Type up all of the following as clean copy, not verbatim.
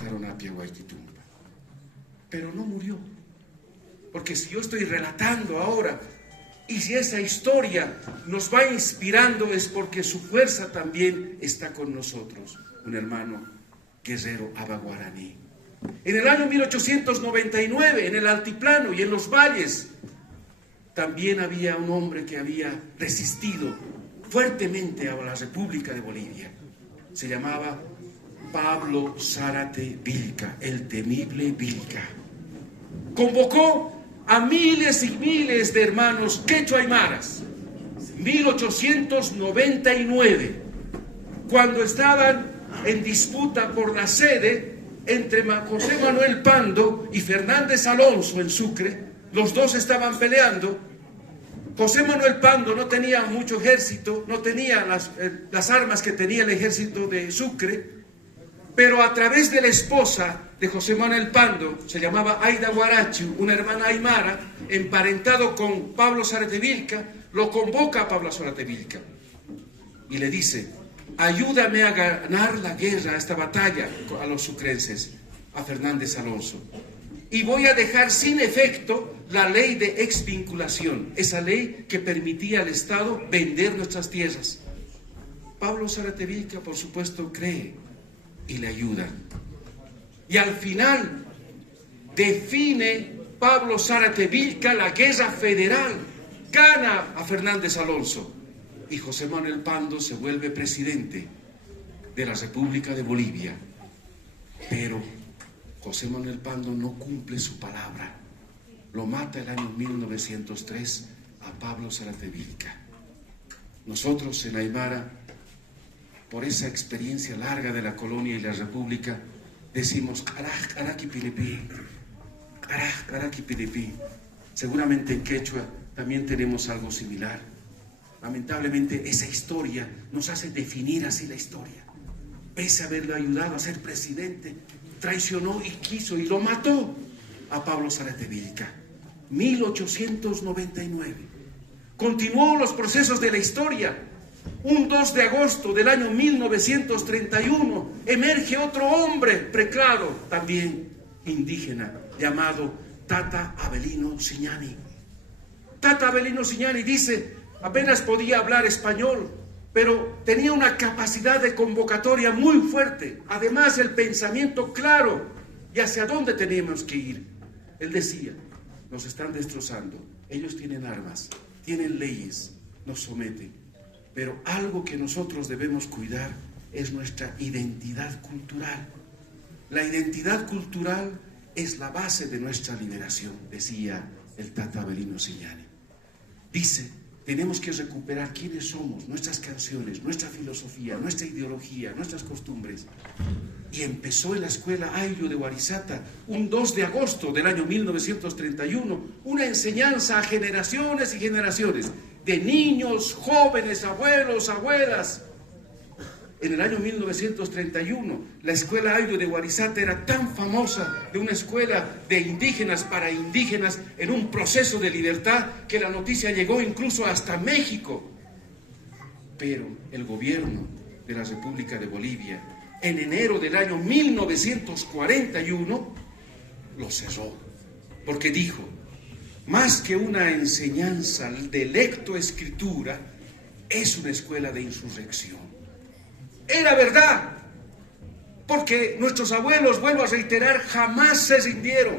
mataron a Apia Guayquitumpa. Pero no murió. Porque si yo estoy relatando ahora, y si esa historia nos va inspirando, es porque su fuerza también está con nosotros. Un hermano guerrero abaguaraní. En el año 1899, en el altiplano y en los valles, también había un hombre que había resistido fuertemente a la República de Bolivia. Se llamaba Pablo Zárate Vilca, el temible Vilca. Convocó a miles y miles de hermanos quechua aymaras. 1899, cuando estaban en disputa por la sede entre José Manuel Pando y Fernández Alonso en Sucre. Los dos estaban peleando. José Manuel Pando no tenía mucho ejército, no tenía las armas que tenía el ejército de Sucre, pero a través de la esposa de José Manuel Pando, se llamaba Aida Guarachu, una hermana aymara, emparentado con Pablo Zárate Vilca, lo convoca a Pablo Zárate Vilca y le dice: ayúdame a ganar la guerra, esta batalla a los sucrenses, a Fernández Alonso. Y voy a dejar sin efecto la ley de exvinculación, esa ley que permitía al Estado vender nuestras tierras. Pablo Zárate Vilca, por supuesto, cree y le ayuda. Y al final define Pablo Zárate Vilca la guerra federal, gana a Fernández Alonso y José Manuel Pando se vuelve presidente de la República de Bolivia. Pero José Manuel Pando no cumple su palabra. Lo mata el año 1903 a Pablo Zárate Vilca. Nosotros en Aymara, por esa experiencia larga de la colonia y la república, decimos Caraj, Caraki Pilipi, Caraj, Caraki Pilipi. Seguramente en quechua también tenemos algo similar. Lamentablemente esa historia nos hace definir así la historia. Pese a haberlo ayudado a ser presidente, traicionó y quiso y lo mató a Pablo Zárate Vilca. 1899. Continuó los procesos de la historia. Un 2 de agosto del año 1931 emerge otro hombre preclaro, también indígena, llamado Tata Avelino Siñani. Tata Avelino Siñani dice, apenas podía hablar español, pero tenía una capacidad de convocatoria muy fuerte. Además, el pensamiento claro y hacia dónde tenemos que ir. Él decía, nos están destrozando, ellos tienen armas, tienen leyes, nos someten. Pero algo que nosotros debemos cuidar es nuestra identidad cultural. La identidad cultural es la base de nuestra liberación, decía el Tata Avelino Siñani. Dice, tenemos que recuperar quiénes somos, nuestras canciones, nuestra filosofía, nuestra ideología, nuestras costumbres. Y empezó en la escuela Ayllu de Warisata, un 2 de agosto del año 1931, una enseñanza a generaciones y generaciones, de niños, jóvenes, abuelos, abuelas. En el año 1931, la escuela Ayllu de Warisata era tan famosa, de una escuela de indígenas para indígenas, en un proceso de libertad, que la noticia llegó incluso hasta México. Pero el gobierno de la República de Bolivia, en enero del año 1941, lo cerró, porque dijo, más que una enseñanza de lectoescritura, es una escuela de insurrección. Era verdad, porque nuestros abuelos, vuelvo a reiterar, jamás se rindieron.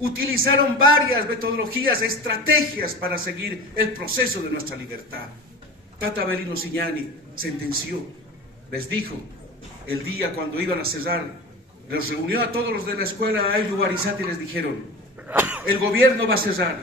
Utilizaron varias metodologías, estrategias para seguir el proceso de nuestra libertad. Tata Avelino Siñani sentenció, les dijo, el día cuando iban a cerrar, los reunió a todos los de la escuela Ayllu Warisata y les dijeron, el gobierno va a cerrar,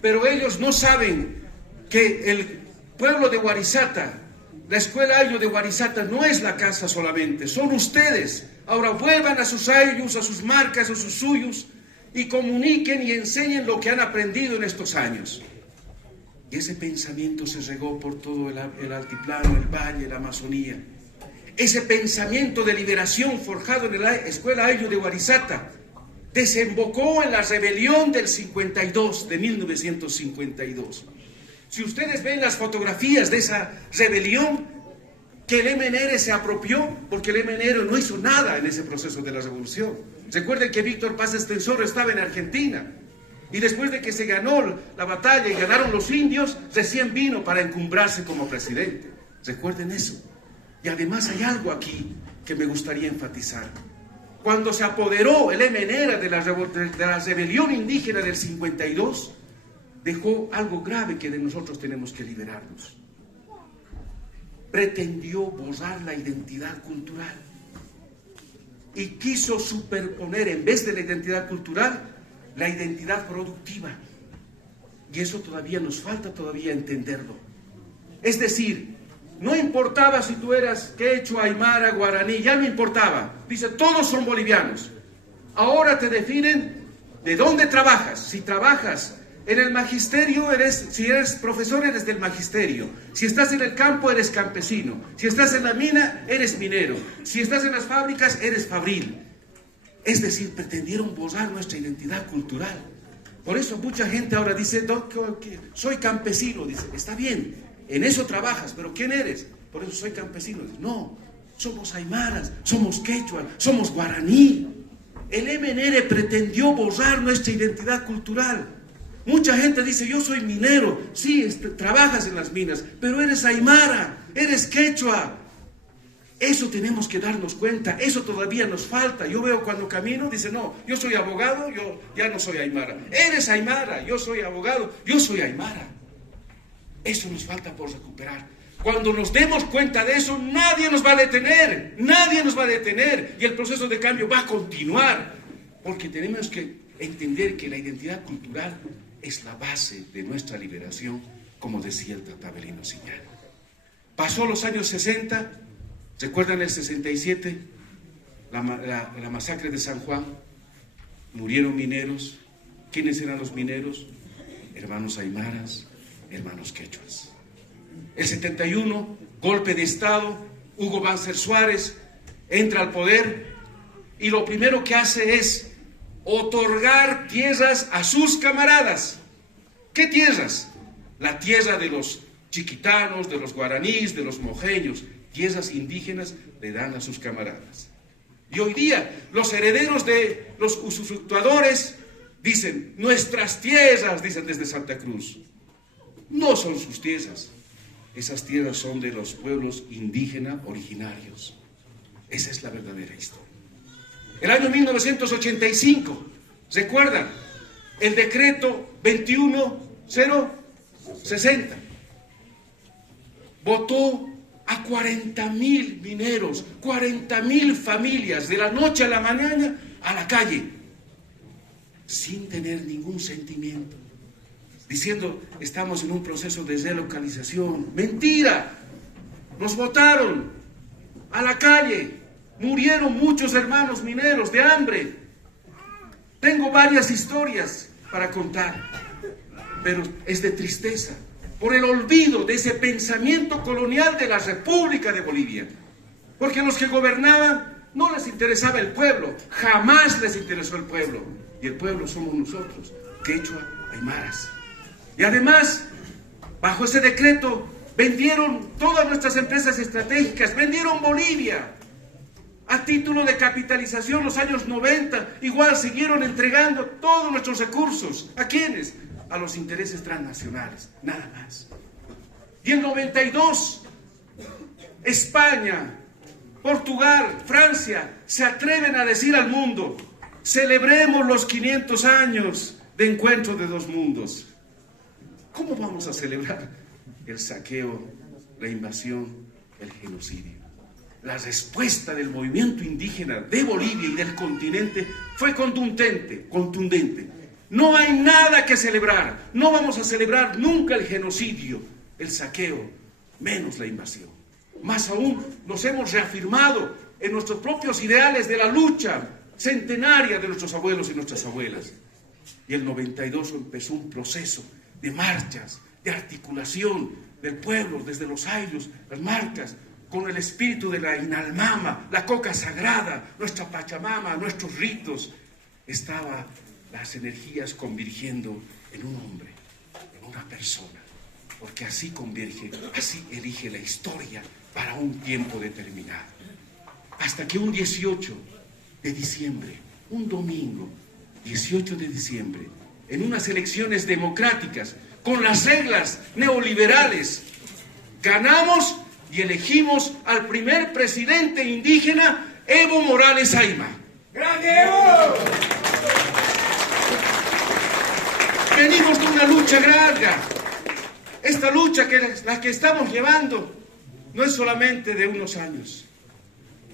pero ellos no saben que el pueblo de Warisata, la escuela Ayllu de Warisata no es la casa solamente, son ustedes. Ahora vuelvan a sus ayllus, a sus marcas, a sus suyos y comuniquen y enseñen lo que han aprendido en estos años. Y ese pensamiento se regó por todo el altiplano, el valle, la Amazonía. Ese pensamiento de liberación forjado en la escuela Ayllu de Warisata desembocó en la rebelión del 52, de 1952. Si ustedes ven las fotografías de esa rebelión, que el MNR se apropió, porque el MNR no hizo nada en ese proceso de la revolución. Recuerden que Víctor Paz Estenssoro estaba en Argentina, y después de que se ganó la batalla y ganaron los indios, recién vino para encumbrarse como presidente. Recuerden eso. Y además hay algo aquí que me gustaría enfatizar. Cuando se apoderó el MNR de la rebelión indígena del 52, dejó algo grave que de nosotros tenemos que liberarnos. Pretendió borrar la identidad cultural y quiso superponer, en vez de la identidad cultural, la identidad productiva. Y eso todavía nos falta todavía entenderlo. Es decir, no importaba si tú eras quechua, aymara, guaraní, ya no importaba. Dice, todos son bolivianos. Ahora te definen de dónde trabajas. Si trabajas en el magisterio, si eres profesor, eres del magisterio. Si estás en el campo, eres campesino. Si estás en la mina, eres minero. Si estás en las fábricas, eres fabril. Es decir, pretendieron borrar nuestra identidad cultural. Por eso mucha gente ahora dice, soy campesino. Dice, está bien, en eso trabajas, pero ¿quién eres? Por eso soy campesino. Dice, no, somos aymaras, somos quechua, somos guaraní. El MNR pretendió borrar nuestra identidad cultural. Mucha gente dice, yo soy minero. Sí, trabajas en las minas, pero eres aymara, eres quechua. Eso tenemos que darnos cuenta, eso todavía nos falta. Yo veo cuando camino, dice, no, yo soy abogado, yo ya no soy aymara. Eres aymara, yo soy abogado, yo soy aymara. Eso nos falta por recuperar. Cuando nos demos cuenta de eso, nadie nos va a detener, nadie nos va a detener. Y el proceso de cambio va a continuar, porque tenemos que entender que la identidad cultural es la base de nuestra liberación, como decía el Tratado Avelino Siñano. Pasó los años 60. ¿Recuerdan el 67? La masacre de San Juan. Murieron mineros. ¿Quiénes eran los mineros? Hermanos aymaras, hermanos quechuas. El 71, golpe de Estado. Hugo Banzer Suárez entra al poder y lo primero que hace es otorgar tierras a sus camaradas. ¿Qué tierras? La tierra de los chiquitanos, de los guaraníes, de los mojeños. Tierras indígenas le dan a sus camaradas. Y hoy día los herederos de los usufructuadores dicen, nuestras tierras, dicen desde Santa Cruz. No son sus tierras. Esas tierras son de los pueblos indígenas originarios. Esa es la verdadera historia. El año 1985, ¿recuerdan? El decreto 21060 votó a 40.000 mineros, 40.000 familias, de la noche a la mañana a la calle, sin tener ningún sentimiento, diciendo, estamos en un proceso de relocalización. ¡Mentira! Nos votaron a la calle, murieron muchos hermanos mineros de hambre. Tengo varias historias para contar, pero es de tristeza, por el olvido de ese pensamiento colonial de la República de Bolivia. Porque los que gobernaban no les interesaba el pueblo, jamás les interesó el pueblo. Y el pueblo somos nosotros, quechua, aymaras. Y además, bajo ese decreto, vendieron todas nuestras empresas estratégicas, vendieron Bolivia. A título de capitalización, los años 90, igual siguieron entregando todos nuestros recursos. ¿A quiénes? A los intereses transnacionales, nada más. Y en 92, España, Portugal, Francia, se atreven a decir al mundo, celebremos los 500 años de encuentro de dos mundos. ¿Cómo vamos a celebrar el saqueo, la invasión, el genocidio? La respuesta del movimiento indígena de Bolivia y del continente fue contundente. No hay nada que celebrar. No vamos a celebrar nunca el genocidio, el saqueo, menos la invasión. Más aún, nos hemos reafirmado en nuestros propios ideales de la lucha centenaria de nuestros abuelos y nuestras abuelas. Y el 92 empezó un proceso de marchas, de articulación del pueblo, desde los ayllus, las marcas, con el espíritu de la Inalmama, la coca sagrada, nuestra Pachamama, nuestros ritos. Estaban las energías convergiendo en un hombre, en una persona, porque así converge, así elige la historia para un tiempo determinado. Hasta que un 18 de diciembre, un domingo, 18 de diciembre, en unas elecciones democráticas, con las reglas neoliberales, ganamos y elegimos al primer presidente indígena, Evo Morales Ayma. ¡Grande Evo! Venimos de una lucha larga. Esta lucha la que estamos llevando no es solamente de unos años.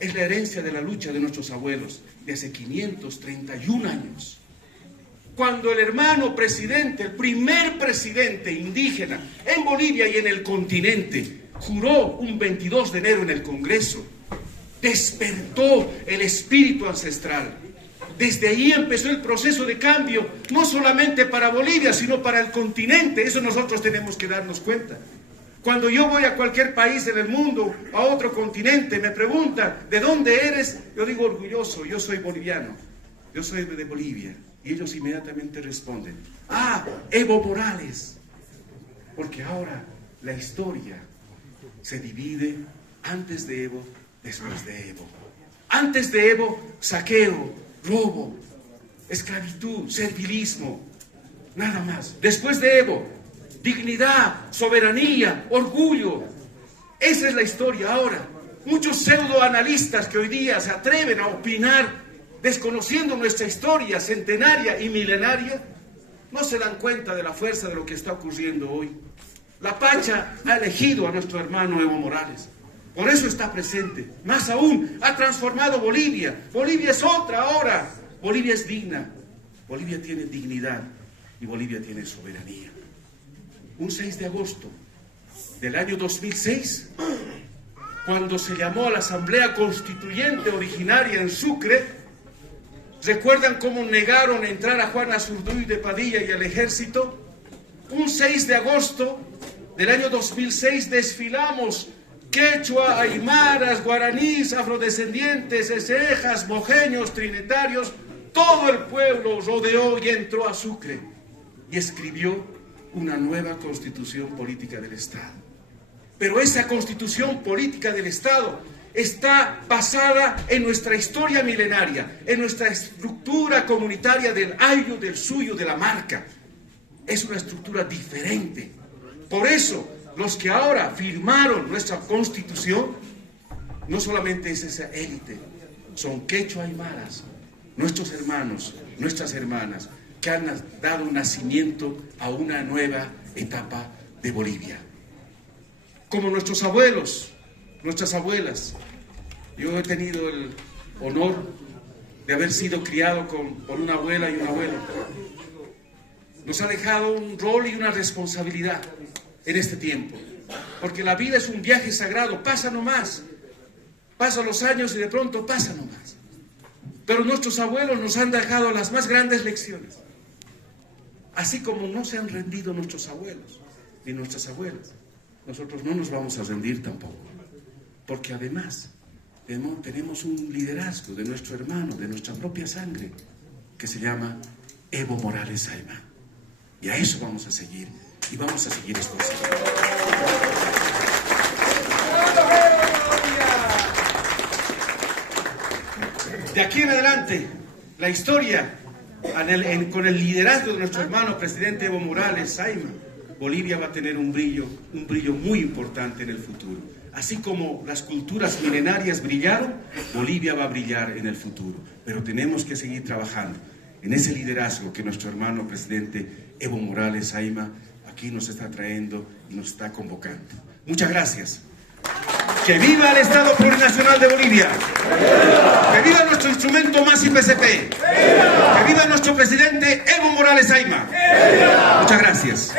Es la herencia de la lucha de nuestros abuelos de hace 531 años. Cuando el hermano presidente, el primer presidente indígena en Bolivia y en el continente, juró un 22 de enero en el Congreso, despertó el espíritu ancestral. Desde ahí empezó el proceso de cambio, no solamente para Bolivia, sino para el continente. Eso nosotros tenemos que darnos cuenta. Cuando yo voy a cualquier país en el mundo, a otro continente, me preguntan, ¿de dónde eres? Yo digo orgulloso, yo soy boliviano, yo soy de Bolivia. Y ellos inmediatamente responden, ¡ah, Evo Morales! Porque ahora la historia se divide antes de Evo, después de Evo. Antes de Evo, saqueo, robo, esclavitud, servilismo, nada más. Después de Evo, dignidad, soberanía, orgullo. Esa es la historia ahora. Muchos pseudoanalistas que hoy día se atreven a opinar desconociendo nuestra historia centenaria y milenaria, no se dan cuenta de la fuerza de lo que está ocurriendo hoy. La Pacha ha elegido a nuestro hermano Evo Morales. Por eso está presente. Más aún, ha transformado Bolivia. Bolivia es otra ahora. Bolivia es digna. Bolivia tiene dignidad y Bolivia tiene soberanía. Un 6 de agosto del año 2006, cuando se llamó a la Asamblea Constituyente originaria en Sucre, ¿recuerdan cómo negaron entrar a Juan Azurduy de Padilla y al ejército? Un 6 de agosto del año 2006 desfilamos quechua, aymaras, guaraníes, afrodescendientes, esejas, mojeños, trinitarios. Todo el pueblo rodeó y entró a Sucre y escribió una nueva constitución política del Estado. Pero esa constitución política del Estado está basada en nuestra historia milenaria, en nuestra estructura comunitaria del ayllu, del suyo, de la marca. Es una estructura diferente. Por eso, los que ahora firmaron nuestra constitución, no solamente es esa élite, son quechua aymaras, nuestros hermanos, nuestras hermanas, que han dado nacimiento a una nueva etapa de Bolivia. Como nuestros abuelos, nuestras abuelas. Yo he tenido el honor de haber sido criado por una abuela y un abuelo. Nos ha dejado un rol y una responsabilidad en este tiempo, porque la vida es un viaje sagrado, pasa nomás, pasan los años y de pronto pasa nomás. Pero nuestros abuelos nos han dejado las más grandes lecciones, así como no se han rendido nuestros abuelos ni nuestras abuelas. Nosotros no nos vamos a rendir tampoco, porque además tenemos un liderazgo de nuestro hermano, de nuestra propia sangre, que se llama Evo Morales Ayma. Y a eso vamos a seguir, y vamos a seguir esforzando. De aquí en adelante, la historia, con el liderazgo de nuestro hermano presidente Evo Morales Ayma, Bolivia va a tener un brillo muy importante en el futuro. Así como las culturas milenarias brillaron, Bolivia va a brillar en el futuro. Pero tenemos que seguir trabajando en ese liderazgo que nuestro hermano presidente Evo Morales Ayma aquí nos está trayendo y nos está convocando. Muchas gracias. ¡Que viva el Estado Plurinacional de Bolivia! ¡Que viva nuestro instrumento más IPCP! ¡Que viva nuestro presidente Evo Morales Ayma! Muchas gracias.